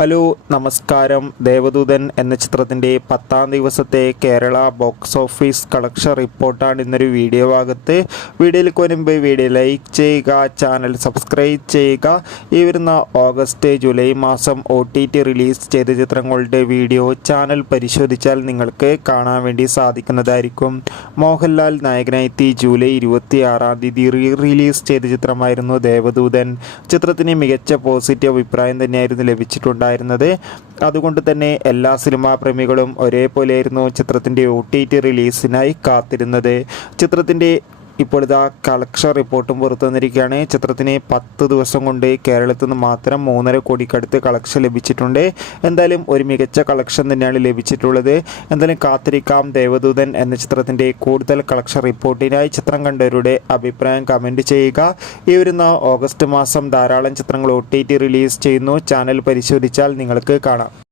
Hello നമസ്കാരം. ദേവദൂതൻ എന്ന ചിത്രത്തിൻ്റെ 10-ാം ദിവസത്തെ കേരള ബോക്സ് ഓഫീസ് കളക്ഷൻ റിപ്പോർട്ടാണ് ഇന്നൊരു വീഡിയോ ഭാഗത്ത്. വീഡിയോയിലേക്ക് വരുമ്പോൾ വീഡിയോ ലൈക്ക് ചെയ്യുക, ചാനൽ സബ്സ്ക്രൈബ് ചെയ്യുക. ഈ വരുന്ന ഓഗസ്റ്റ് ജൂലൈ മാസം OTT റിലീസ് ചെയ്ത ചിത്രങ്ങളുടെ വീഡിയോ ചാനൽ പരിശോധിച്ചാൽ നിങ്ങൾക്ക് കാണാൻ വേണ്ടി സാധിക്കുന്നതായിരിക്കും. മോഹൻലാൽ നായകനായി ജൂലൈ 26-ാം തീയതി റിലീസ് ചെയ്ത ചിത്രമായിരുന്നു ദേവദൂതൻ. ചിത്രത്തിന് മികച്ച പോസിറ്റീവ് അഭിപ്രായം തന്നെയായിരുന്നു ലഭിച്ചിട്ടുണ്ട്. അതുകൊണ്ട് തന്നെ എല്ലാ സിനിമാ പ്രേമികളും ഒരേപോലെയായിരുന്നു ചിത്രത്തിൻ്റെ OTT റിലീസിനായി കാത്തിരുന്നത്. ചിത്രത്തിൻ്റെ ഇപ്പോഴത്തെ കളക്ഷൻ റിപ്പോർട്ടും പുറത്തു വന്നിരിക്കുകയാണ്. ചിത്രത്തിന് 10 ദിവസം കൊണ്ട് കേരളത്തിൽ നിന്ന് മാത്രം 3.5 കോടിക്കടുത്ത് കളക്ഷൻ ലഭിച്ചിട്ടുണ്ട്. എന്തായാലും ഒരു മികച്ച കളക്ഷൻ തന്നെയാണ് ലഭിച്ചിട്ടുള്ളത്. എന്തായാലും കാത്തിരിക്കാം ദേവദൂതൻ എന്ന ചിത്രത്തിൻ്റെ കൂടുതൽ കളക്ഷൻ റിപ്പോർട്ടിനായി. ചിത്രം കണ്ടവരുടെ അഭിപ്രായം കമൻറ്റ് ചെയ്യുക. ഈ വരുന്ന ഓഗസ്റ്റ് മാസം ധാരാളം ചിത്രങ്ങൾ OTT റിലീസ് ചെയ്യുന്നു. ചാനൽ പരിശോധിച്ചാൽ നിങ്ങൾക്ക് കാണാം.